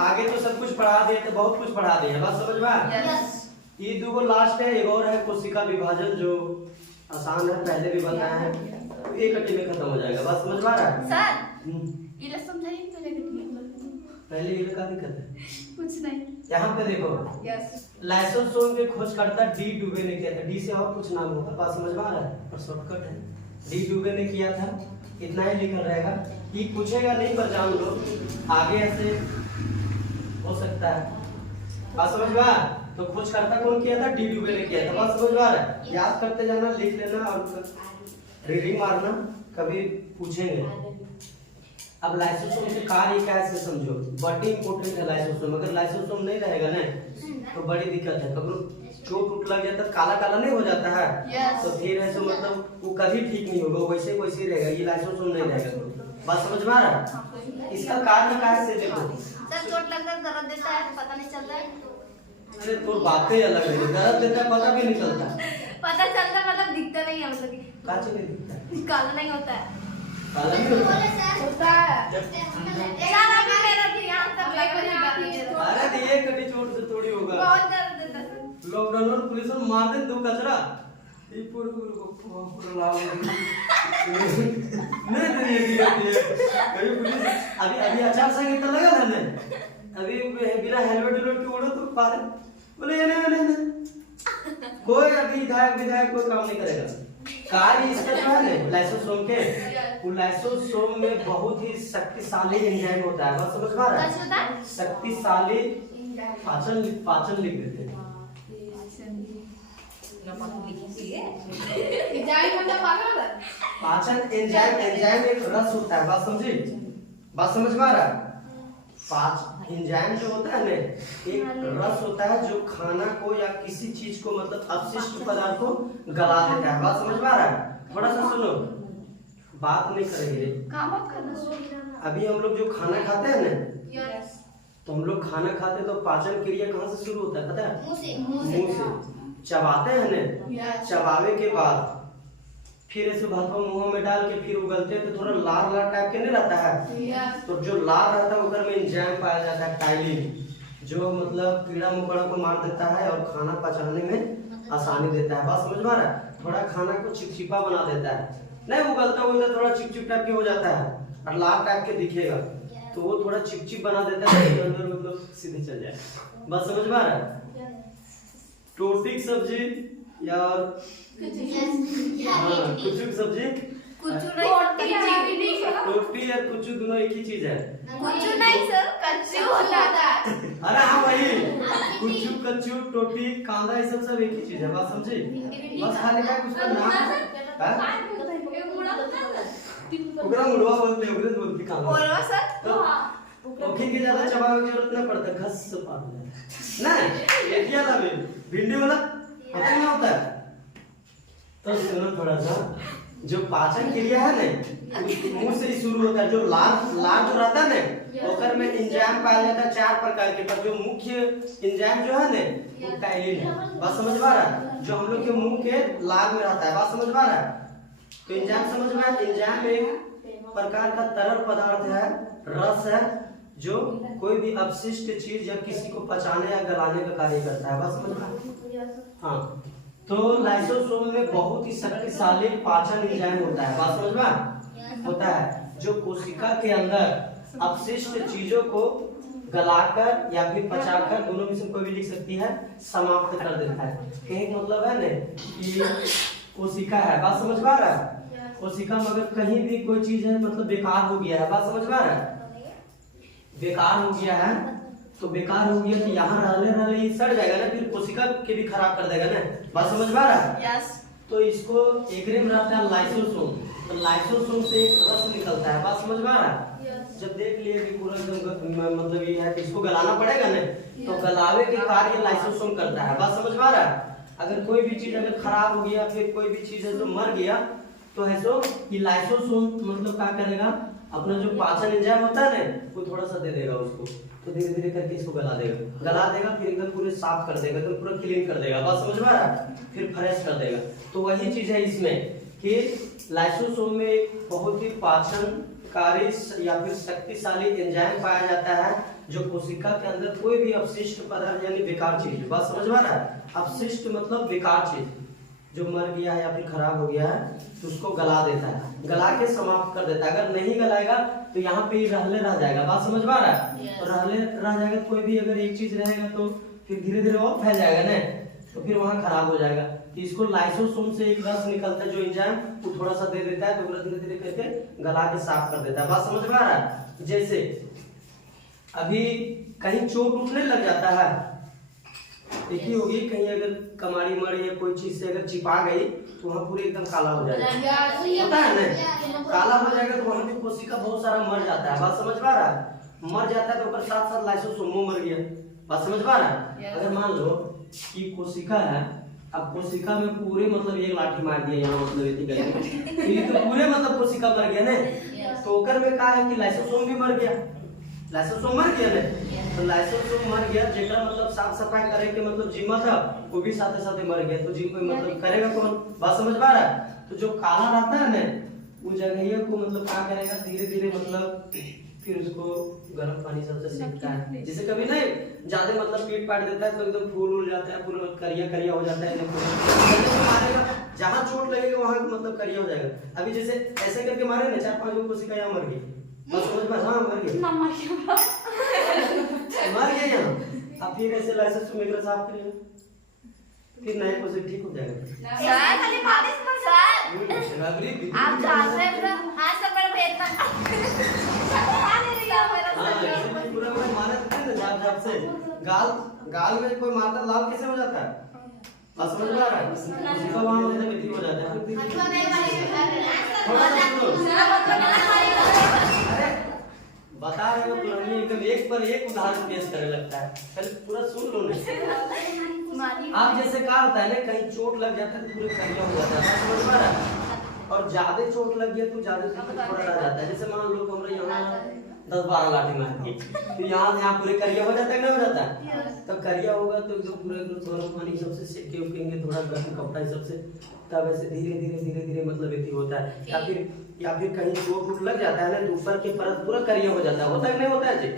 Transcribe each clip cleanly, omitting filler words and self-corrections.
आगे तो सब कुछ पढ़ा दिए थे, बहुत कुछ पढ़ा दिए, बस समझ में। ये दो लास्ट है, एक और है कोशिका विभाजन जो आसान है, पहले भी बताया है, तो एक अट्टी में खत्म हो जाएगा, बस समझ में आ रहा है सर ये समझाइए पहले ये क्या दिक्कत है? कुछ नहीं। यहाँ पे देखो यस लाइसोसोम के खोजकर्ता डी डुबे ने किया था, डी से और कुछ नाम होगा, बात समझ में आ रहा है, और शॉर्टकट है, डी डुबे ने किया था, इतना ही लिखल रहेगा। ये पूछेगा नहीं पर जान लो, आगे ऐसे हो सकता है, बात समझ में आ। तो खोजकर्ता कौन किया था? डी डुबे ने किया था, बात समझ में आ रहा है। याद करते जाना, लिख लेना और रीडिंग मारना, कभी पूछेंगे। अब लाइसोसोम के कार्य क्या है समझो, बड़ी इंपॉर्टेंट है लाइसोसोम। अगर लाइसोसोम नहीं रहेगा ना तो बड़ी दिक्कत है, कभी चोट उठ लग जाता, काला काला नहीं हो जाता है तो फिर ऐसे मतलब वो कभी ठीक नहीं होगा, वैसे वैसे ही रहेगा, ये लाइसोसोम नहीं रहेगा तो। बात समझ में आ रहा है? इसका कार्य क्या है देखो। सर चोट लगता है, दर्द देता है, पता नहीं चलता है। अरे तो बातें अलग है, दर्द देता है पता भी नहीं चलता, पता चलता मतलब दिखता नहीं है, मतलब का चीज नहीं दिखता है, काला नहीं होता है, काला नहीं होता है। यार अभी मेरा भी यहाँ तक अरे ये कभी चोट से थोड़ी होगा, बहुत दर्द देता है। लॉकडाउन में पुलिस ने मार दे दो कचरा ये पूरा लाल नहीं ये कभी पुलिस अभी आचार संहिता लगा था ना, अभी बिना हेलमेट के उड़ो तो पार बोले नहीं कोई अभी विधायक कोई काम नहीं करेगा। कार्य इसका जो है ना लाइसोसोम के, वो लाइसोसोम में बहुत ही शक्तिशाली एंजाइम होता है, बस समझ में आ रहा है? शक्तिशाली पाचन लिख देते हैं। पाचन एंजाइम एक रस होता है, बात समझी, बात समझ में आ रहा है? एंजाइम जो होता है ना एक रस होता है जो खाना को या किसी चीज को मतलब अपशिष्ट पदार्थ को गला देता है, बात समझ में आ रहा है? थोड़ा सा सुनो, बात नहीं करेंगे। अभी हम लोग जो खाना खाते हैं ना, तो हम लोग खाना खाते तो पाचन क्रिया कहाँ से शुरू होता है पता है? मुंह से चबाते हैं ना, चबावे के बाद फिर ऐसे भात को मुंह में डाल के फिर उगलते हैं तो थोड़ा लाल टाइप के नहीं रहता है, तो जो लाल रहता है उधर में एंजाइम पाया जाता है टाइलिन, जो मतलब कीड़ा मकोड़ा को मार देता है और खाना पचाने में आसानी देता है, बात समझ में आ रहा है? थोड़ा खाना को चिपचिपा बना देता है, नहीं उगलता उधर थोड़ा चिपचिप टाइप के हो जाता है और लाल टाइप के दिखेगा, तो वो थोड़ा चिपचिप बना देता है तो अंदर मतलब सीधे चल जाए, बात समझ में आ रहा है? टोटिक सब्जी या कुचुक सब्जी, टोटी और कुचू दोनों एक ही चीज है। कुछ नहीं सर, कच्ची होता है। अरे हाँ वही कुचू कच्चू टोटी कांदा ये सब एक ही चीज है, बात समझी? बस खाली का कुछ नाम है उगरा मुड़वा बोलते हैं, उगरे बोलते कांदा बोलवा सर तो ओके के ज्यादा चबावे की जरूरत नहीं पड़ता, घस से पार हो जाता नहीं एक ही आता है भिंडी वाला पता नहीं होता है। तो सुनो थोड़ा सा, जो पाचन क्रिया है ना मुंह से ही शुरू होता है, जो लार जो रहता है ना ओकर में एंजाइम पाया जाता है 4 प्रकार के, पर जो मुख्य एंजाइम जो है ना वो टाइलिन है, बात समझ में आ रहा है? जो हम लोग के मुंह के लार में रहता है, बात समझ में आ रहा है? तो एंजाइम समझ में आया? एंजाइम एक प्रकार का तरल पदार्थ है, रस है, जो कोई भी अपशिष्ट चीज या किसी को पचाने या गलाने का कार्य करता है, बस समझ में? हाँ, तो लाइसोसोम में बहुत ही शक्तिशाली पाचन एंजाइम होता है, बात समझ में होता है, जो कोशिका के अंदर अपशिष्ट चीजों को गलाकर या फिर पचाकर, दोनों में से कोई भी लिख सकती है, समाप्त कर देता है। एक मतलब है ना कि कोशिका है, बात समझ में आ रहा है? कोशिका में अगर कहीं भी कोई चीज है मतलब बेकार हो गया है, बात समझ में आ रहा है? बेकार हो गया है तो बेकार हो गया तो यहाँ रहने सड़ जाएगा ना, फिर कोशिका के भी खराब कर देगा ना, बात समझ में आ रहा है? यस। तो इसको एक में रहता है लाइसोसोम, तो लाइसोसोम से एक रस निकलता है, बात समझ में आ रहा है? जब देख लिए कि पूरा एकदम मतलब ये है कि इसको गलाना पड़ेगा ना, तो गलावे के कार्य लाइसोसोम करता है, बात समझ में आ रहा है? अगर कोई भी चीज अगर खराब हो गया, फिर कोई भी चीज है जो मर गया, तो है सो कि लाइसोसोम मतलब क्या करेगा, अपना जो पाचन एंजाइम होता है ना वो थोड़ा सा दे देगा उसको, तो धीरे धीरे करके इसको गला देगा, फिर एकदम पूरे साफ कर देगा, तो पूरा क्लीन कर देगा, बात समझ में आ रहा है? फिर फ्रेश कर देगा। तो वही चीज है इसमें कि लाइसोसोम में बहुत ही पाचनकारी या फिर शक्तिशाली एंजाइम पाया जाता है, जो कोशिका के अंदर कोई भी अपशिष्ट पदार्थ यानी बेकार चीज, बात समझ में आ रहा है? अपशिष्ट मतलब बेकार चीज जो मर गया है या फिर खराब हो गया है तो उसको गला देता है, गला के समाप्त कर देता है। अगर नहीं गलाएगा तो यहाँ पे रहले रह जाएगा, बात समझ में आ रहा है? तो रहले रह जाएगा, कोई भी अगर एक चीज रहेगा तो फिर धीरे धीरे और फैल जाएगा ना, तो फिर वहाँ खराब हो जाएगा। तो इसको लाइसोसोम से एक रस निकलता है जो एंजाइम वो थोड़ा सा दे देता है, तो धीरे धीरे करके गला के साफ कर देता है, बात समझ में आ रहा है? जैसे अभी कहीं चोट उठने लग जाता है, देखी होगी कहीं अगर कमाड़ी मड़ी या कोई चीज से अगर चिपा गई तो वहाँ पूरे एकदम काला हो जाएगा, होता है ना, काला हो जाएगा तो वहाँ की कोशिका बहुत सारा मर जाता है, बात समझ में आ रहा है? मर जाता है तो ऊपर साथ साथ लाइसोसोम मर गया, बात समझ में आ रहा है? अगर मान लो कि कोशिका है, अब कोशिका में पूरे मतलब एक लाठी मार दिया यहाँ मतलब ये तो पूरे मतलब कोशिका मर गया ना, तो ओकर में का है कि लाइसोसोम भी मर गया, लाइसोसोम मर गया ना, तो लाइसोसोम मर गया जेकरा मतलब साफ सफाई करे के मतलब जिम्मा था वो भी साथे साथे मर गया, तो जिम मतलब करेगा कौन, बात समझ में आ रहा है? तो जो काला रहता है ना वो जगह को मतलब क्या करेगा, धीरे धीरे मतलब फिर उसको गर्म पानी सबसे सेकता है, जैसे कभी नहीं ज्यादा मतलब पीट पाट देता है तो एकदम फूल उड़ जाता है, पूरा करिया करिया हो जाता है, मारेगा जहाँ चोट लगेगा वहाँ मतलब करिया हो जाएगा। अभी जैसे ऐसे करके मारे ना 4-5 कोशिका यहाँ मर गई, बस समझ में? हाँ मर गई, मर गई यहाँ। अब फिर ऐसे लाइसेंस में साफ करिए, फिर नए कोशिका ठीक हो जाएगा। आप जानते हैं हाँ सब मेरा पेट पूरा पूरा मारा देते हैं ना झाप झाप से, गाल में कोई मारता लाल कैसे हो जाता है, बस समझ में आ रहा है? उसका वहाँ मतलब मिट्टी हो जाता है। अरे बता रहे हो पुरानी एकदम एक पर एक उदाहरण पेश करने लगता है, पहले पूरा सुन लो ना। आप जैसे कहा होता है ना कहीं चोट लग जाता है तो पूरे करिया हो जाता है, समझ में आ रहा है? और ज्यादा चोट लग गया तो ज्यादा थोड़ा रह जाता है, जैसे मान लो हमारे यहाँ 10-12 लाठी मार दी, फिर यहाँ पूरे करिया हो जाता है, नहीं हो जाता है? तो करिया होगा तो एकदम पूरे गर्म पानी सबसे सेके उकेंगे, थोड़ा गर्म कपड़ा सबसे, तब ऐसे धीरे धीरे धीरे धीरे मतलब ये होता है। या फिर कहीं चोट उठ लग जाता है ना तो ऊपर के परत पूरा करिया हो जाता है, होता है नहीं होता है जी?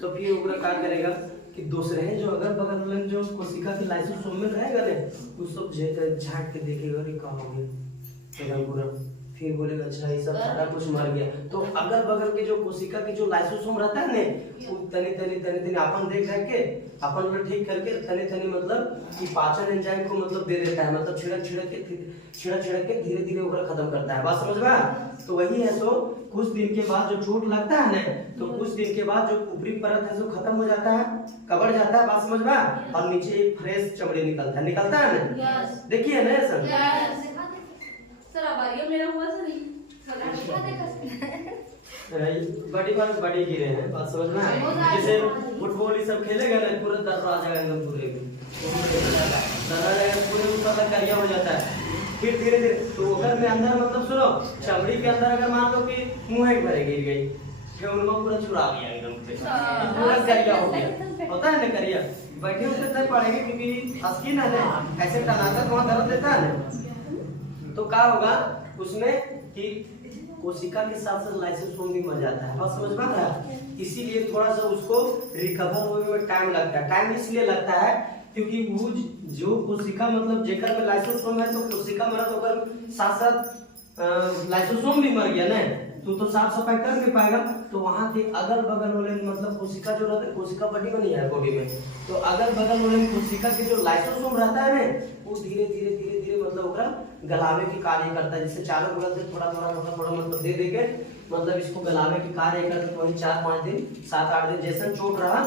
तो फिर वो क्या करेगा कि दूसरे हैं जो अगर बगल में जो कोशिका के लाइसोसोम में रहेगा ना वो सब झाँक के देखेगा कि कहाँ हो गया पूरा, फिर बोलेगा अच्छा ये सब सारा कुछ मर गया। तो अगल बगल के जो कोशिका के जो लाइसोसोम रहता है ना वो तनी अपन देख रहे के अपन लोग ठीक करके तनी मतलब कि पाचन एंजाइम को मतलब दे देता है, मतलब छिड़क के धीरे धीरे ऊपर खत्म करता है, बात समझ में? तो वही है, सो कुछ दिन के बाद जो चोट लगता है ना तो कुछ दिन के बाद जो ऊपरी परत है सो खत्म हो जाता है, कवर जाता है, बात समझ में? और नीचे एक फ्रेश चमड़ी निकलता है ना, देखिए ना सर मेरा हुआ सर बड़ी गिरे हैं, बात समझ में? जैसे फुटबॉल ये सब खेलेगा ना पूरा दर्द आ जाएगा एकदम, पूरे ऊपर तक करिया हो जाता है, फिर धीरे धीरे तो अगर में अंदर मतलब सुनो चमड़ी के अंदर अगर मान लो कि मुंह एक भरे गिर गई फिर उनको पूरा छुड़ा दिया एकदम पूरा करिया हो गया, होता है ना करिया, बैठे उठे तक पड़ेंगे क्योंकि स्किन है ना ऐसे टनाकर वहाँ दर्द देता है ना, तो क्या होगा उसमें कि कोशिका के साथ साथ लाइसोसोम भी मर जाता है, बात समझ में आ रहा है? इसीलिए थोड़ा सा उसको रिकवर होने में टाइम लगता है, टाइम इसलिए लगता है क्योंकि वो जो कोशिका मतलब जेकर में लाइसोसोम है तो कोशिका मरा तो अगर साथ साथ लाइसोसोम भी मर गया ना तो साफ सफाई कर नहीं पाएगा, तो वहाँ के अगल बगल वाले मतलब कोशिका जो रहता है, कोशिका बड़ी बनी है बॉडी में, तो अगल बगल वाले कोशिका के जो लाइसोसोम रहता है ना वो धीरे धीरे मतलब ओकरा गलावे की कार्य करता है, जिससे चारों बगल से थोड़ा मतलब दे के मतलब इसको गलावे की कार्य करता है। तो वही 4-5 दिन 7-8 दिन जैसा चोट रहा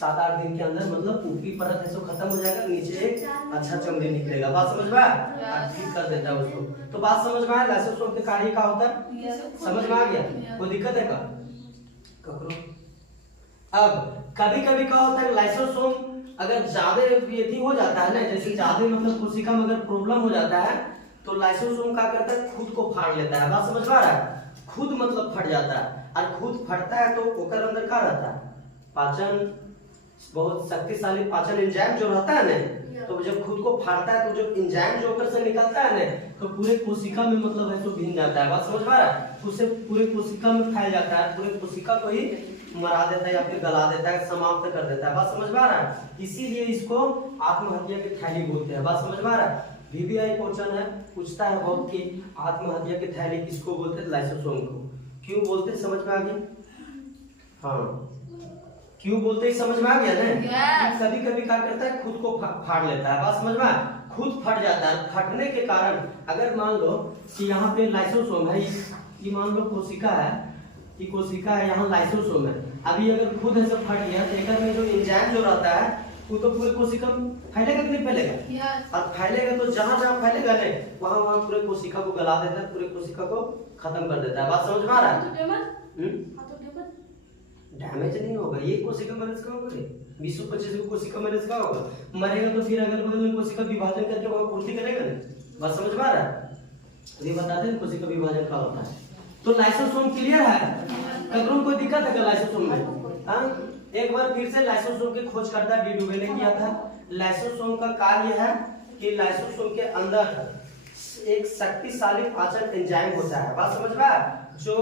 7-8 दिन के अंदर मतलब ऊपरी परत है सो खत्म हो जाएगा, नीचे एक अच्छा चमड़ी निकलेगा, बात समझ में? ठीक कर देता है उसको, तो बात समझ में आया लाइसोसोम के कार्य का होता है, समझ में आ गया? कोई दिक्कत है ककरो? अब कभी क्या होता है लाइसोसोम अगर ज्यादा यदि हो जाता है ना, जैसे ज्यादा मतलब कोशिका में अगर प्रॉब्लम हो जाता है तो लाइसोसोम क्या करता है खुद को फाड़ लेता है, बात समझ में आ रहा है? खुद मतलब फट जाता है, और खुद फटता है तो ओकर अंदर क्या रहता है पाचन, बहुत शक्तिशाली पाचन एंजाइम जो रहता है ना, तो जब खुद को फाड़ता है तो जो एंजाइम जो ओकर से निकलता है ना तो पूरे कोशिका में मतलब ऐसे भिन्न जाता है, बात समझ में आ रहा है? उससे पूरे कोशिका में फैल जाता है, पूरे कोशिका को ही मरा देता है या फिर गला देता है, समाप्त कर देता है। बात समझ में आ रहा है? इसीलिए इसको आत्महत्या की थैली बोलते हैं। बात समझ में आ रहा है? VVI क्वेश्चन है, पूछता है बहुत कि आत्महत्या की थैली किसको बोलते हैं? लाइसोसोम को। क्यों बोलते हैं समझ में आ गया? हाँ, क्यों बोलते हैं समझ में आ गया ना? कभी कभी क्या करता है, खुद को फाड़ लेता है। बात समझ में? खुद फट जाता है। फटने के कारण अगर मान लो कि यहाँ पे लाइसोसोम है, ये मान लो कोशिका है, ये कोशिका है, यहाँ लाइसोसोम है। अभी अगर खुद ऐसे फट गया तो एक में जो एंजाइम जो रहता है वो तो पूरे कोशिका में फैलेगा कि नहीं फैलेगा? और फैलेगा तो जहां जहां फैलेगा नहीं वहां वहां पूरे कोशिका को गला देता है, पूरे कोशिका को खत्म कर देता है। बात समझ में आ रहा है? डैमेज नहीं होगा, ये कोशिका मरीज का होगा, 20-25 कोशिका मरीज का होगा। मरेगा तो फिर अगल बगल में कोशिका विभाजन करके वहां पूर्ति करेगा ना। बात समझ में आ रहा है? ये बताते हैं कोशिका विभाजन क्या होता है। तो लाइसोसोम क्लियर है? कब्रों कोई दिक्कत है क्या लाइसोसोम में? हाँ, एक बार फिर से लाइसोसोम की खोज करता डी डुवे ने किया था। लाइसोसोम का कार्य है कि लाइसोसोम के अंदर एक शक्तिशाली पाचन एंजाइम होता है। बात समझ में आया? जो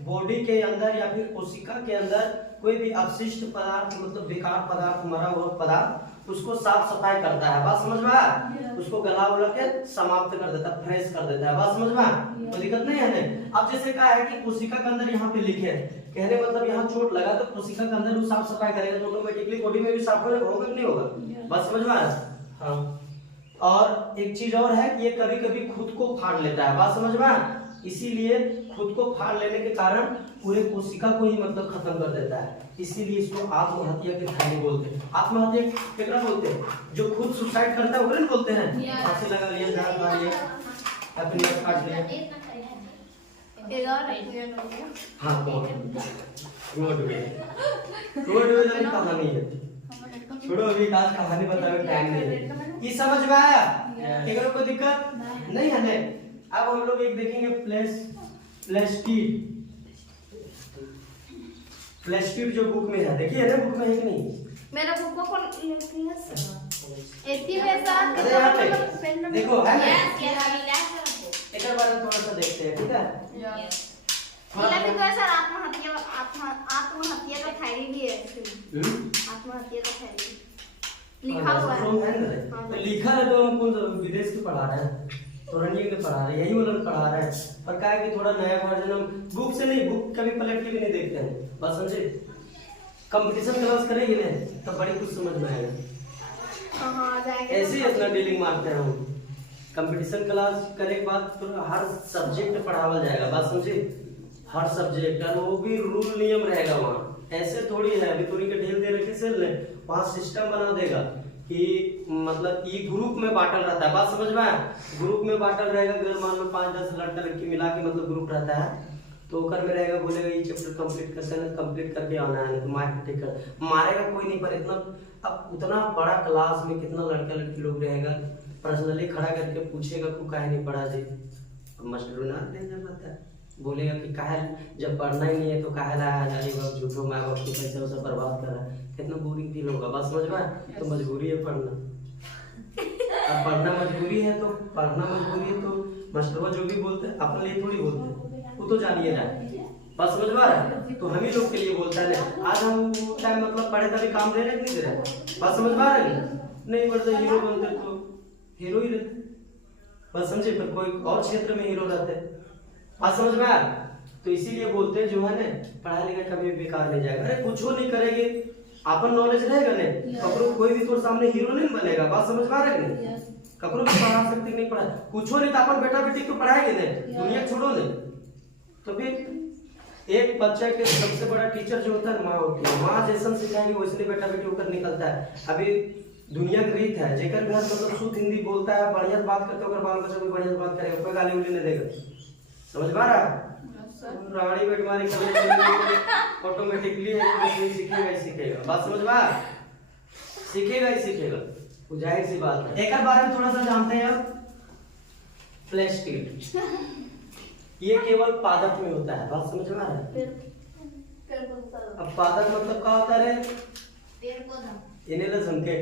बॉडी के अंदर या फिर कोशिका के अंदर कोई भी अपशिष्ट पदार्थ, मतलब बेकार पदार्थ, मरा हुआ पदार्थ, उसको साफ सफाई करता है। बात समझ में आया? उसको गला उला के समाप्त कर देता है, फ्रेश कर देता है। बात समझ में आया? कोई दिक्कत नहीं है ना? अब जैसे कहा है कि कोशिका के अंदर यहाँ पे लिखे है, कहने मतलब यहाँ चोट लगा तो कोशिका के अंदर वो साफ सफाई करेगा तो ऑटोमेटिकली बॉडी में भी साफ होगा कि नहीं होगा? बात समझ में आया? हाँ। और एक चीज और है कि ये कभी कभी खुद को फाड़ लेता है। बात समझ में आया? इसीलिए खुद को फाड़ लेने के कारण पूरे कोशिका को ही मतलब खत्म कर देता है। इसीलिए इसको आत्महत्या की थैली बोलते हैं। आत्महत्या केकरा बोलते हैं? जो खुद सुसाइड करता है उन्हें बोलते हैं। फांसी लगा लिया, जान मार लिया, अपनी आंख काट लिया। हाँ, रोड में भी कहानी है, छोड़ो अभी आज कहानी बताने टाइम नहीं है। ये समझ में आया? केकरा कोई दिक्कत नहीं है ना? अब हम लोग एक देखेंगे प्लास्टिड जो बुक में है, देखिए ना बुक में है कि नहीं? मेरा बुक को कौन लिखी है सर? एती में साथ अरे यहाँ पे देखो है ना? यस एक बार थोड़ा सा देखते हैं, ठीक है? मतलब भी तो सर आत्महत्या का थैली भी है। आत्महत्या का थैली लिखा हुआ है। तो लिखा है तो हम कौन विदेश के पढ़ा रहे हैं, तोरनिया के पढ़ा रहे हैं, यही वाला पढ़ा रहे हैं। पर क्या है कि थोड़ा नया वर्जन हम बुक से नहीं, बुक कभी पलट के भी नहीं देखते हैं। बस समझे? कंपटीशन क्लास करेंगे ना तब बड़ी कुछ समझ में आएगा। ऐसे ही अपना डीलिंग मारते हैं हम। कंपटीशन क्लास करने के बाद तो हर सब्जेक्ट पढ़ावा जाएगा। बात समझे? हर सब्जेक्ट, और वो भी रूल नियम रहेगा वहाँ। ऐसे थोड़ी है अभी तोरी के ढेल दे रखे सेल ने, वहाँ सिस्टम बना देगा कि मतलब ये ग्रुप में बांटल रहता है। बात समझ में आया? ग्रुप में बांटल रहेगा। अगर मान लो 5-10 लड़का लड़की मिला के मतलब ग्रुप रहता है तो ओकर में रहेगा, बोलेगा ये चैप्टर कंप्लीट करते हैं, कंप्लीट करके आना है, तो मार के ठीक कर मारेगा कोई नहीं। पर इतना अब उतना बड़ा क्लास में कितना लड़का लड़की लोग रहेगा, पर्सनली खड़ा करके पूछेगा को काहे नहीं पढ़ा जी? मास्टर ना टेंशन रहता है, बोलेगा कि काहे जब पढ़ना ही नहीं है तो काहे लाया जाए, बाप झूठो माँ बाप के पैसे उसे बर्बाद कर रहा है, कितना बोरिंग फील होगा। बस समझ में? तो मजबूरी है पढ़ना। अब पढ़ना मजबूरी है तो मास्टर जो भी बोलते हैं अपने लिए थोड़ी बोलते हैं, वो तो जानिए ना। बस समझ में आ रहा है? तो हम ही लोग के लिए बोलता है। आज हम टाइम मतलब पढ़े तभी काम दे रहे नहीं दे रहे? बस समझ में आ रहा है? नहीं पढ़ते हीरो बनते तो हीरो ही रहते। बस समझे? पर कोई और क्षेत्र में हीरो रहते। बात समझ में आया? तो इसीलिए बोलते हैं जो है ना, पढ़ाई लिखाई कभी बेकार नहीं जाएगा। अरे कुछ नहीं करेंगे, अपन नॉलेज रहेगा नहीं, कपड़ों कोई भी तो सामने हीरो नहीं बनेगा। बात समझ में आ रहा है नहीं? कपड़ों भी पढ़ा सकते नहीं, पढ़ा कुछ नहीं तो अपन बेटा बेटी को पढ़ाएंगे नहीं, दुनिया छोड़ो नहीं। तो फिर एक बच्चा के सबसे बड़ा टीचर जो होता है माँ होती है। माँ जैसा सिखाएंगे वैसे बेटा बेटी होकर निकलता है। अभी दुनिया की रीत है, जेकर घर मतलब शुद्ध हिंदी बोलता है, बढ़िया बात करते होकर बाल बच्चा भी बढ़िया बात करेगा, कोई गाली उली नहीं देगा। समझ में आ रहा है? राड़ी बेटमारी करने ऑटोमेटिकली सीखेगा ही सीखेगा। बात समझ में? सीखेगा ही सीखेगा, वो जाहिर सी बात है। एक बारे में थोड़ा सा जानते हैं अब। प्लास्टिड ये केवल पादप में होता है। बात समझ में आ रहा है? अब पादप मतलब क्या होता है? पेड़ पौधा। इन्हें ना समझे।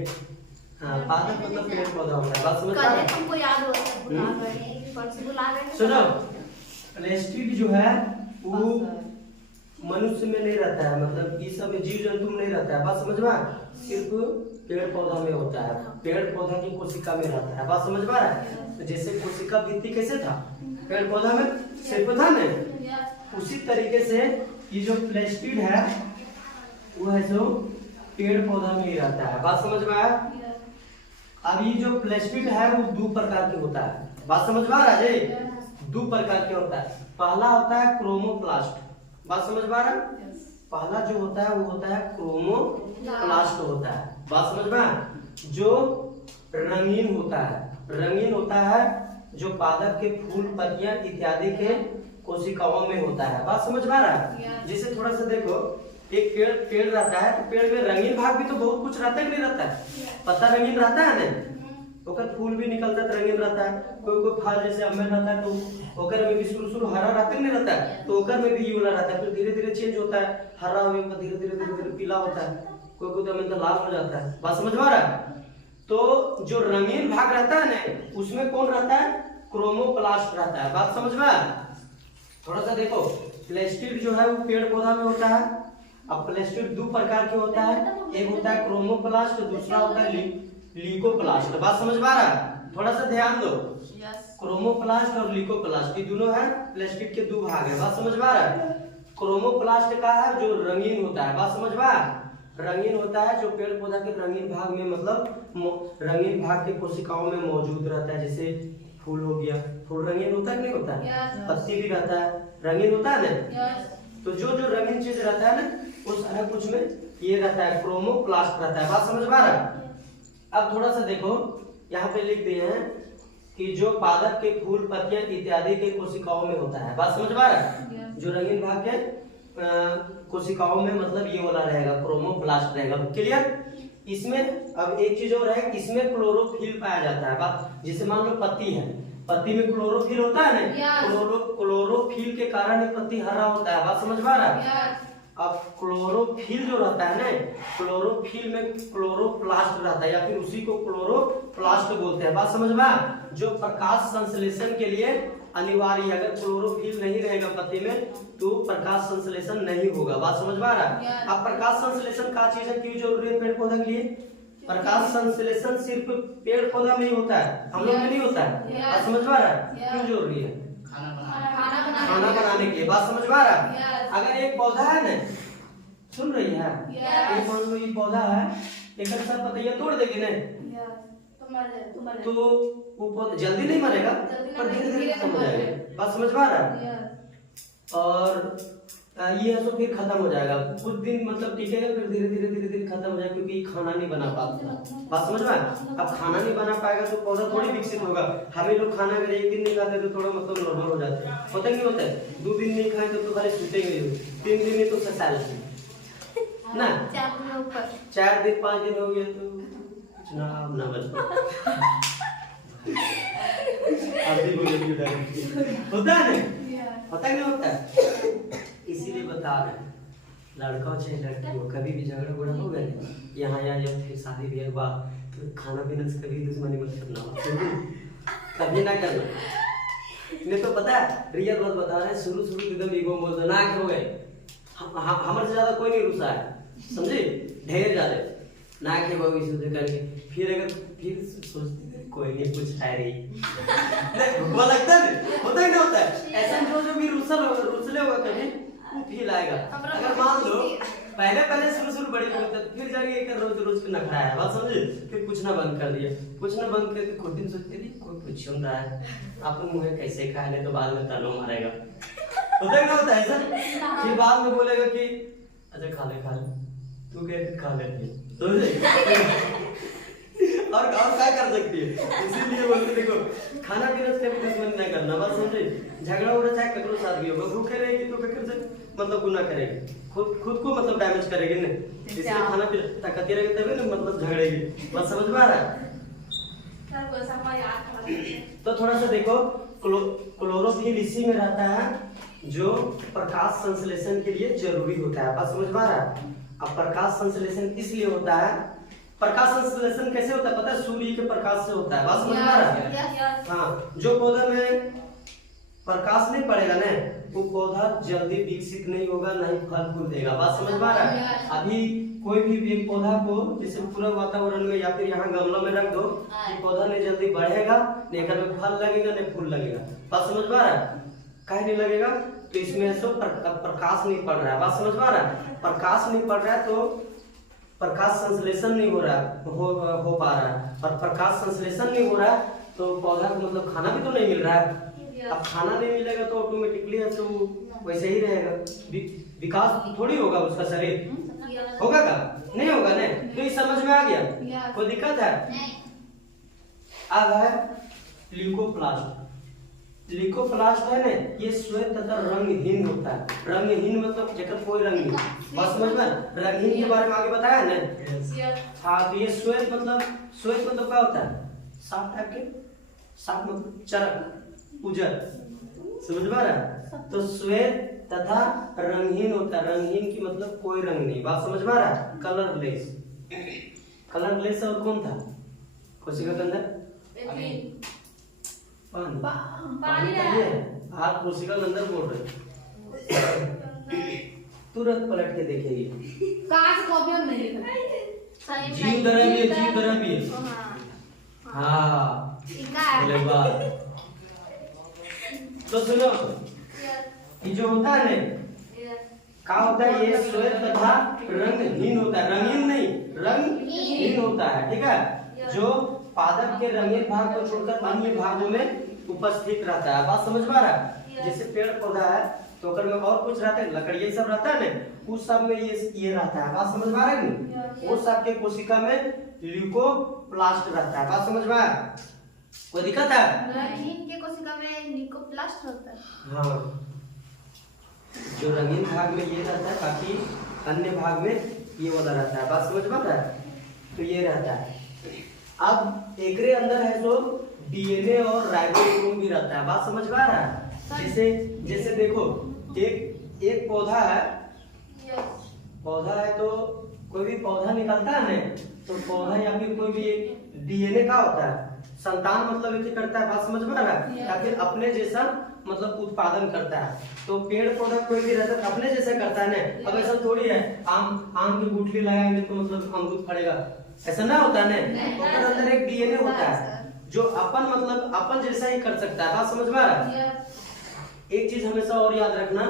हाँ, पादप मतलब पेड़ पौधा होता है। बात समझ में आ रहा है? तुमको याद होगा, सुनो, प्लास्टिड जो है वो मनुष्य में नहीं रहता है, मतलब ये सब जीव जंतु में नहीं रहता है। बात समझ में? सिर्फ पेड़ पौधा में होता है, पेड़ पौधा की कोशिका में रहता है। बात समझ में आ रहा है? तो जैसे कोशिका भित्ति कैसे था, पेड़ पौधा में सिर्फ था ना, उसी तरीके से ये जो प्लास्टिड है वो है जो पेड़ पौधा में ही रहता है। बात समझ में आया? अब ये जो प्लास्टिड है वो दो प्रकार के होता है। बात समझ में आ रहा है जी? दो प्रकार के होता है। पहला होता है क्रोमोप्लास्ट। बात समझ में आ रहा है? पहला जो होता है वो होता है क्रोमोप्लास्ट होता है। बात समझ में? जो रंगीन होता है, रंगीन होता है जो पादप के फूल पत्तियां इत्यादि के कोशिकाओं में होता है। बात समझ में आ रहा है? जैसे थोड़ा सा देखो, एक पेड़ रहता है तो पेड़ में रंगीन भाग भी तो बहुत कुछ रहता है कि नहीं रहता है? पत्ता रंगीन रहता है ना, ओकर फूल भी निकलता है रंगीन रहता है। कोई कोई फल जैसे अम्ल रहता है तो ओकर में भी शुरू हरा रहता है नहीं रहता है, तो ओकर में भी ये वाला रहता है, फिर धीरे धीरे चेंज होता है, हरा हो गया धीरे धीरे पीला होता है, कोई कोई तो लाल हो जाता है। बात समझ में आ रहा है? तो जो रंगीन भाग रहता है ना उसमें कौन रहता है? क्रोमोप्लास्ट रहता है। बात समझ में? थोड़ा सा देखो, प्लास्टिड जो है वो पेड़ पौधा में होता है। अब प्लास्टिड दो प्रकार के होता है, एक होता है क्रोमोप्लास्ट, दूसरा होता है लीकोप्लास्ट। बात समझ में आ रहा है? थोड़ा सा ध्यान दो, क्रोमोप्लास्ट और लीकोप्लास्ट ये दोनों है प्लास्टिड के दो भाग है। बात समझ में आ रहा है? क्रोमोप्लास्ट का है जो रंगीन होता है। बात समझ में? रंगीन होता है जो पेड़ पौधा के रंगीन भाग में, मतलब रंगीन भाग के कोशिकाओं में मौजूद रहता है। जैसे फूल हो गया, फूल रंगीन होता है कि नहीं होता है? पत्ती भी रहता है, रंगीन होता है ना। तो जो जो रंगीन चीज रहता है ना वो सारा कुछ में ये रहता है, क्रोमोप्लास्ट रहता है। बात समझ में आ रहा है? अब थोड़ा सा देखो, यहाँ पे लिख दिए हैं कि जो पादप के फूल पत्तियां इत्यादि के कोशिकाओं में होता है। बात समझ में आ रहा है? जो रंगीन भाग के कोशिकाओं में, मतलब ये वाला रहेगा, क्रोमोप्लास्ट रहेगा। क्लियर? इसमें अब एक चीज और है, इसमें क्लोरोफिल पाया जाता है। बात जैसे मान लो पत्ती है, पत्ती में क्लोरोफिल होता है ना, क्लोरोफिल के कारण ये पत्ती हरा होता है। बात समझ में आ रहा है? अब क्लोरोफिल जो रहता है ना, क्लोरोफिल में क्लोरोप्लास्ट रहता है या फिर उसी को क्लोरोप्लास्ट बोलते हैं। बात समझ में? जो प्रकाश संश्लेषण के लिए अनिवार्य है। अगर क्लोरोफिल नहीं रहेगा पत्ती में तो प्रकाश संश्लेषण नहीं होगा। बात समझ में आ रहा है? अब प्रकाश संश्लेषण का चीज है, क्यों जरूरी है पेड़ पौधा के लिए? प्रकाश संश्लेषण सिर्फ पेड़ पौधा में ही होता है, हम लोग में नहीं होता है। बात समझ में आ रहा है? क्यों जरूरी है? खाना बनाने के लिए। बात समझ में आ रहा है? अगर एक पौधा है ना, सुन रही है, एक मान लो ये पौधा है, एक सब पत्तियां तोड़ देगी ना तो वो पौधा जल्दी नहीं मरेगा, पर धीरे धीरे खत्म हो जाएगा। बात समझ में आ रहा है? और ये है तो फिर खत्म हो जाएगा, कुछ दिन मतलब टिकेगा, फिर धीरे धीरे खत्म हो जाएगा, क्योंकि खाना नहीं बना पाता। बात समझ में? अब खाना नहीं बना पाएगा तो पौधा थोड़ी विकसित होगा। हमें लोग खाना अगर एक दिन नहीं खाते तो थोड़ा मतलब नॉर्मल हो जाते हैं, होता नहीं होता है? 2 दिन नहीं खाए तो खाली सूतेंगे, 3 दिन में तो ससाल ना, 4 दिन 5 दिन हो गया तो कुछ ना बच होता है ना, होता नहीं होता है? इसीलिए बता रहे हैं, लड़का चाहे लड़की हो, कभी भी झगड़ा उगड़ा हो गया यहाँ या जब फिर शादी ब्याह के बाद तो खाना पीना से कभी दुश्मनी मत करना, कभी ना करना। नहीं तो पता है रियल बात बता रहे हैं, शुरू एकदम ईगो बोल दो ना हो गए, हमारे से ज्यादा कोई नहीं रुसा है, समझे? ढेर ज्यादा ना के बाबू सोचे करके फिर अगर फिर सोचते कोई नहीं कुछ है रही वो लगता है, होता ही नहीं होता है ऐसा। जो भी रुसले होगा कभी वो फील आएगा। अगर मान लो पहले शुरू बड़ी बोलते तो फिर जाके एक रोज के नखरा है, बात समझे? फिर कुछ ना बंद कर दिया, कुछ ना बंद करके खुद दिन सोचते नहीं कोई कुछ सुन रहा है, आप मुझे कैसे खा ले तो बाद में तानो मारेगा, होता ही ना होता है ऐसा। फिर बाद में बोलेगा कि अच्छा खा ले तू कहते खा लेती और क्या कर सकती है? इसीलिए बोलते देखो खाना पीना से कभी दुश्मनी नहीं करना, बात समझे? झगड़ा उगड़ा चाहे ककरो साथ भी होगा, भूखे रहेगी तो ककर से मतलब गुनाह करेगी, खुद को मतलब डैमेज करेगी ना, इसलिए खाना पीना ताकत रहेगी तभी ना मतलब झगड़ेगी। बात समझ में आ रहा है? तो थोड़ा सा देखो, क्लोरोफिल इसी में रहता है जो प्रकाश संश्लेषण के लिए जरूरी होता है। बात समझ में आ रहा है? अब प्रकाश संश्लेषण इसलिए होता है, प्रकाश संश्लेषण कैसे होता है पता है? सूर्य के प्रकाश से होता है। बात समझ में आ रहा है? हाँ, जो पौधा में प्रकाश नहीं पड़ेगा ना वो पौधा जल्दी विकसित नहीं होगा, नहीं फल फूल देगा। बात समझ में आ रहा है? अभी कोई भी एक पौधा को जैसे पूरा वातावरण में या फिर यहाँ गमला में रख दो, ये पौधा नहीं जल्दी बढ़ेगा, नहीं घर में फल लगेगा, नहीं फूल लगेगा। बात समझ में आ रहा है? काहे नहीं लगेगा? तो इसमें से प्रकाश नहीं पड़ रहा है। बात समझ में आ रहा है? प्रकाश नहीं पड़ रहा है तो प्रकाश संश्लेषण नहीं हो रहा हो पा रहा है, और प्रकाश संश्लेषण नहीं हो रहा है तो पौधा को मतलब खाना भी तो नहीं मिल रहा है। अब खाना नहीं मिलेगा तो ऑटोमेटिकली तो वैसे ही रहेगा, विकास थोड़ी होगा उसका शरीर। होगा का? नहीं होगा ना। तो ये समझ में आ गया? कोई दिक्कत है? अब है ल्यूकोप्लास्ट। ल्यूकोप्लास्ट है ना, ये श्वेत तथा रंगहीन होता है। रंगहीन मतलब जेकर कोई रंग नहीं। बस समझ में? रंगहीन के बारे में आगे बताया ना। हाँ, तो ये श्वेत मतलब क्या होता है? साफ टाइप के, साफ मतलब चरक, उजर। समझ में आ रहा है? तो श्वेत तथा रंगहीन होता है। रंगहीन की मतलब कोई रंग नहीं। बात समझ में आ रहा है? कलरलेस। कलरलेस और कौन था कोशिका के अंदर? पानी है। आप कोशिका के अंदर बोल रहे, तुरंत पलट के देखिए। जीव द्रव्य। हाँ, तो सुनो, ये जो होता है ना, क्या होता है? ये श्वेत तथा रंगहीन होता है। रंगीन नहीं, रंगहीन होता है। ठीक है? जो पादप के रंगीन भाग को छोड़कर अन्य भागों में उपस्थित रहता है। बात समझ में आ रहा है? जैसे पेड़ पौधा है तो अगर में और कुछ रहता है, लकड़ी सब रहता है ना, उस सब में ये रहता है। बात समझ में आ रहा है? वो सब के कोशिका में ल्यूकोप्लास्ट रहता है। बात समझ में आया? कोई दिक्कत है? रंगीन के कोशिका में ल्यूकोप्लास्ट होता है। हाँ, जो रंगीन भाग में ये रहता है, बाकी अन्य भाग में ये वाला रहता है। बात समझ में आता है? तो ये रहता है। अब एकरे अंदर है जो डीएनए और राइबोसोम भी रहता है। बात समझ में आ रहा है? जैसे देखो, एक पौधा है तो कोई भी पौधा निकलता है ना, तो पौधा या फिर कोई भी एक डीएनए का होता है, संतान मतलब ये करता है। बात समझ में आ रहा है? या फिर अपने जैसा मतलब उत्पादन करता है। तो पेड़ पौधा कोई भी रहता है अपने जैसा करता है ना। अब ऐसा थोड़ी है आम की गुठली लगाएंगे तो मतलब अमरूद फड़ेगा, ऐसा ना होता है ना। उसके अंदर एक डीएनए होता है जो अपन जैसा ही कर सकता है। बात समझ में आ रहा है? एक चीज हमेशा और याद रखना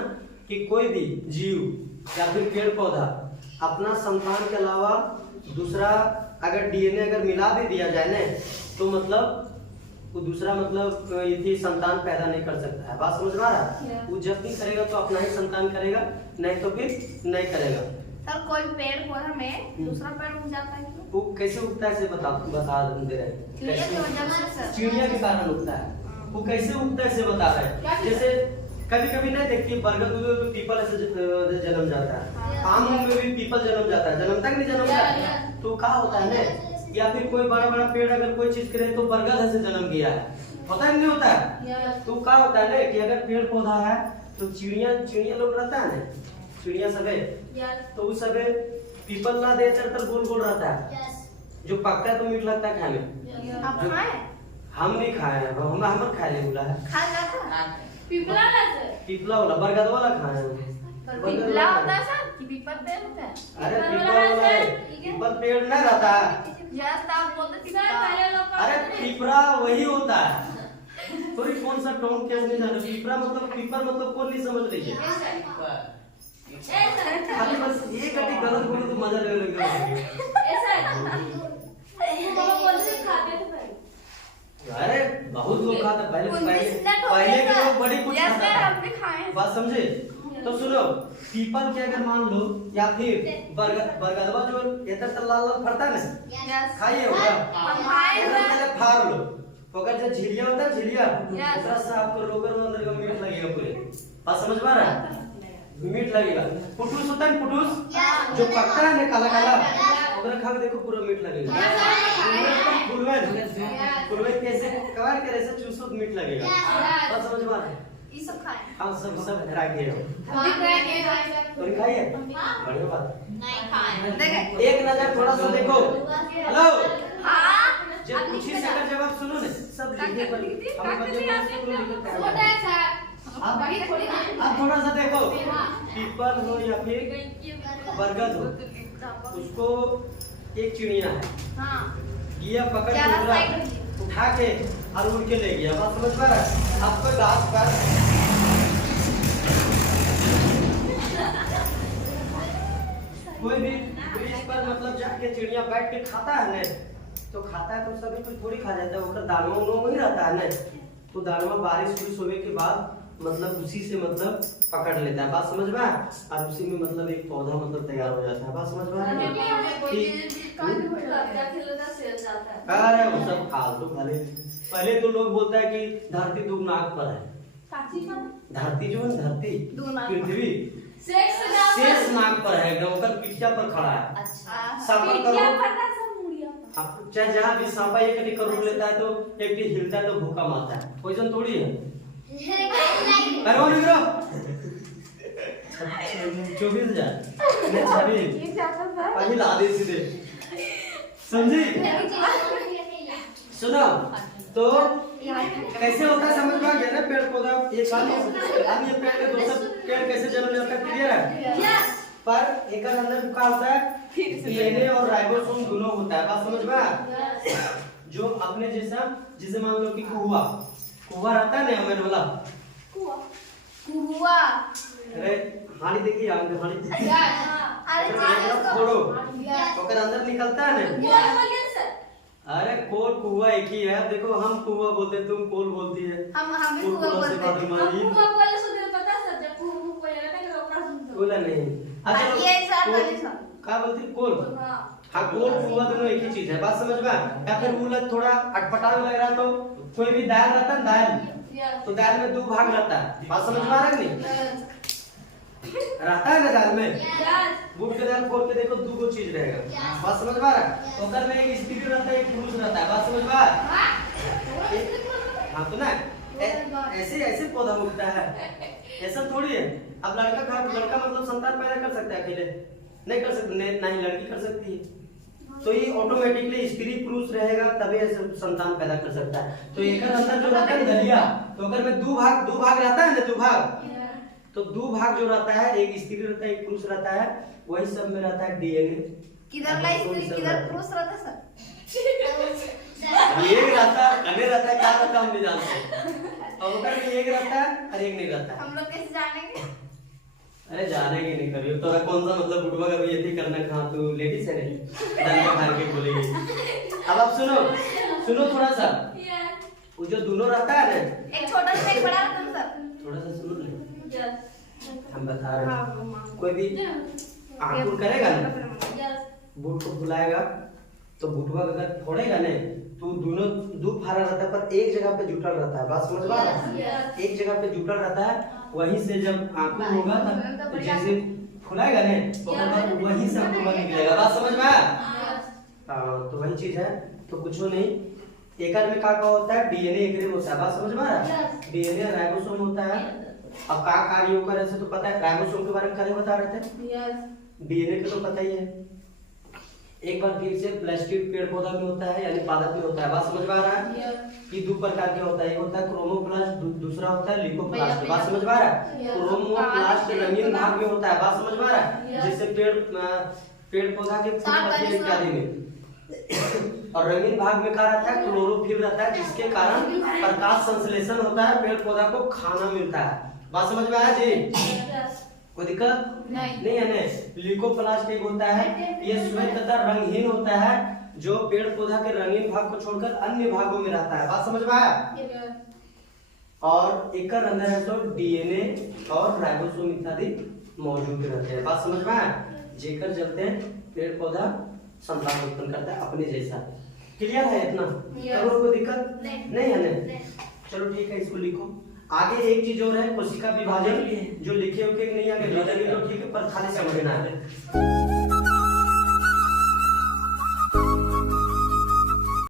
कि कोई भी जीव या फिर पेड़ पौधा अपना संतान के अलावा दूसरा अगर डीएनए अगर मिला भी दिया जाए ना, तो मतलब वो दूसरा मतलब ये संतान पैदा नहीं कर सकता है। बात समझ में आ रहा है? वो जब भी करेगा तो अपना ही संतान करेगा, नहीं तो फिर नहीं करेगा। सर, कोई पेड़ पौधा में दूसरा पेड़ उग जाता है क्यों? वो कैसे उगता है बता दे रहे हैं। चिड़िया के कारण उगता है। वो कैसे उगता है बता रहे हैं। जैसे कभी नहीं देखिए, बरगद में पीपल ऐसे जन्म जाता है, आम में भी पीपल जन्म जाता है, जन्मता नहीं जन्मता। तो क्या होता है ना, या फिर कोई बड़ा पेड़ अगर कोई चीज करे तो बरगद ऐसे जन्म किया है, होता है नहीं होता है? तो क्या होता है ना कि अगर पेड़ पौधा है तो चिड़िया लोग रहता है ना, चिड़िया सबे, तो उस सबे पीपल ला दे चढ़कर गोल गोल रहता है, जो पकता है तो मीठ लगता है खाने में। आप खाए? हम नहीं खाए हैं, हम खाए ले बोला है। खा जाता है पीपला वाला बरगद वाला खाए हैं। पीपला होता है सर कि पीपल पेड़ होता है? अरे पीपल वाला है, पीपल पेड़ नहीं रहता है। जस्ट आप बोलते थे। अरे पीपरा वही होता है, कोई कौन सा टोन क्या नहीं जाना। पीपरा मतलब पीपल मतलब कौन नहीं समझ रही है। खाली बस एक कटी गलत बोलो तो मजा ले लगेगा। अरे बहुत लोग खाते पहले के लोग बड़ी कुछ खाते। बात समझे? तो सुनो, पीपल के अगर मान लो या फिर बरगदवा जो इधर लाल लाल फरता है ना, खाइए होगा, फाड़ लो। अगर जो झिलिया होता है, झिलिया उसका साफ कर लो, अंदर का मीठ लगेगा पूरे। बात समझ में आ रहा है? मीठ लगेगा। पुटूस होता है, पुटूस जो पकता है ना काला काला, ओकरा खा के देखो पूरा मीठ लगेगा। फुलवे कैसे कवर करे से चूसो मीठ लगेगा। बात समझ में आ रहा है? ये सब खाए? हाँ, सब ट्राई किए हो। तो खाइए, बढ़िया बात। नहीं खाए। एक नजर थोड़ा सा देखो। हेलो, हाँ, जब पूछी से अगर जवाब सुनो ना, सब लिखे पर हम बच्चे को सुनो लिखते हैं। आप थोड़ा सा देखो, पीपल हो या फिर बरगद हो, उसको एक चिड़िया है, ये पकड़ के उठा के और उड़ के ले गया। बात समझ पा रहा है? आपको घास पर कोई भी ब्रिज पर मतलब जाके चिड़िया बैठ के खाता है ना, तो खाता है तो सभी कुछ थोड़ी खा जाता है, उसका दानवा वही रहता है ना, तो दानवा बारिश हुई होने के बाद मतलब उसी से मतलब पकड़ लेता है। बात समझ में? और उसी में मतलब एक पौधा मतलब तैयार हो जाता है। बात समझ में? अरे वो सब फालतू भले। पहले तो लोग बोलता है कि धरती दो नाक पर है, धरती जो है धरती पृथ्वी शेष नाक पर है, गौकर पिठिया पर खड़ा है। सफर करो चाहे जहाँ भी सांपा एक कटी करोड़ लेता है तो एक टी हिलता है तो भूखा मारता है, पोजीशन थोड़ी है। करो निकलो 24,000 पहले आधे सीधे समझी। सुनो तो कैसे होता है समझ में आ गया ना? पेड़ पौधा ये ये पेड़ के दूसरा पेड़ कैसे जन्म लेता है, क्लियर है? पर एक अंदर क्या होता है, डीएनए और राइबोसोम दोनों होता है। बात समझ में? जो अपने जैसा, जिसे मान लो कि कुआ रहता है ना अमेर वाला कुआ, अरे हानी देखिए हानी छोड़ो ओकर अंदर निकलता है ना। अरे कोल कुआ एक ही है, देखो हम कुआ बोलते हैं, तुम कोल बोलती है, हम भी कुआ बोलते हैं। कोला नहीं, अच्छा क्या बोलती कोल? हाँ कोल कुआ दोनों एक ही चीज है। बात समझ में? या फिर वो थोड़ा अटपटा लग रहा तो कोई भी दाल रहता है दाल, तो दाल में दो भाग रहता है। बात समझ में आ रहा है नहीं? रहता है ना दाल में, बूट के दाल खोल के देखो दो चीज रहेगा। बात समझ में आ रहा है? तो अगर में एक स्त्री रहता है एक पुरुष रहता है। बात समझ में आ रहा है? हाँ तो ना ऐसे पौधा उगता है, ऐसा थोड़ी है। अब लड़का मतलब संतान पैदा कर सकता है अकेले? नहीं कर सकते, नहीं लड़की कर सकती है। तो ये ऑटोमेटिकली स्त्री पुरुष रहेगा तभी ऐसे संतान पैदा कर सकता है। तो एक अंदर जो रहता है दलिया, तो अगर में दो भाग रहता है ना, दो भाग, तो दो भाग जो रहता है, एक स्त्री रहता है एक पुरुष रहता है, वही सब में रहता है डीएनए। किधर ला स्त्री किधर पुरुष रहता है सर? एक रहता है क्या रहता हम नहीं जानते। अब अगर एक रहता है और एक नहीं रहता है, हम लोग कैसे जानेंगे? अरे जानेंगे नहीं कभी। तो कौन सा मतलब बुढ़वा का भी ये करना, कहाँ तू लेडीज है नहीं डंडा मार के बोलेगी। अब आप सुनो थोड़ा सा, वो जो दोनों रहता है ना, एक छोटा सा एक बड़ा रहता है सर, थोड़ा सा सुनो ले, हम बता रहे हैं। कोई भी आंकुर करेगा ना, बूट को फुलाएगा तो बुढ़वा अगर फोड़ेगा ना तो दोनों दो फारा रहता है पर एक जगह पे जुटल रहता है। बात समझ में आ रहा है? एक जगह पे जुटल रहता है, वहीं से जब आंकुर होगा तो जैसे फुलाएगा ना तो वहीं से अंकुर निकलेगा। बात समझ में आया? तो वही चीज है। तो कुछ नहीं, एकर में क्या होता है, डीएनए एक होता है। बात समझ में आ रहा है? डीएनए राइबोसोम होता है। अब का कार्य होकर ऐसे तो पता है, राइबोसोम के बारे में क्या बता रहे थे? डीएनए का तो पता ही है। एक बार फिर से प्लास्टिक पेड़ पौधा में होता है यानी पादप में होता है। बात समझ में आ रहा है? कि दो प्रकार के होता है, एक होता है क्रोमोप्लास्ट, दूसरा होता है लिकोप्लास्ट। बात समझ में आ रहा है? क्रोमोप्लास्ट रंगीन भाग में होता है। बात समझ में आ रहा है? जैसे पेड़ पौधा के फूल पत्ते इत्यादि में। और रंगीन भाग में क्या रहता है, क्लोरोफिल रहता है, जिसके कारण प्रकाश संश्लेषण होता है, पेड़ पौधा को खाना मिलता है। बात समझ में आया जी? कोई दिक्कत नहीं है ना? लिकोप्लास्ट एक होता है, ये श्वेत तथा रंगहीन होता है, जो पेड़ पौधा के रंगीन भाग को छोड़कर अन्य भागों में रहता है। बात समझ में आया? और एक अंदर है तो डीएनए और राइबोसोम इत्यादि मौजूद रहते हैं। बात समझ में आया? जेकर चलते पेड़ पौधा संतान उत्पन्न करता है अपने जैसा। क्लियर है इतना? कोई दिक्कत नहीं है ना? चलो ठीक है, इसको लिखो। आगे एक चीज और है, कोशिका विभाजन, जो लिखे होके नहीं आगे ठीक है, पर खाली समझना है।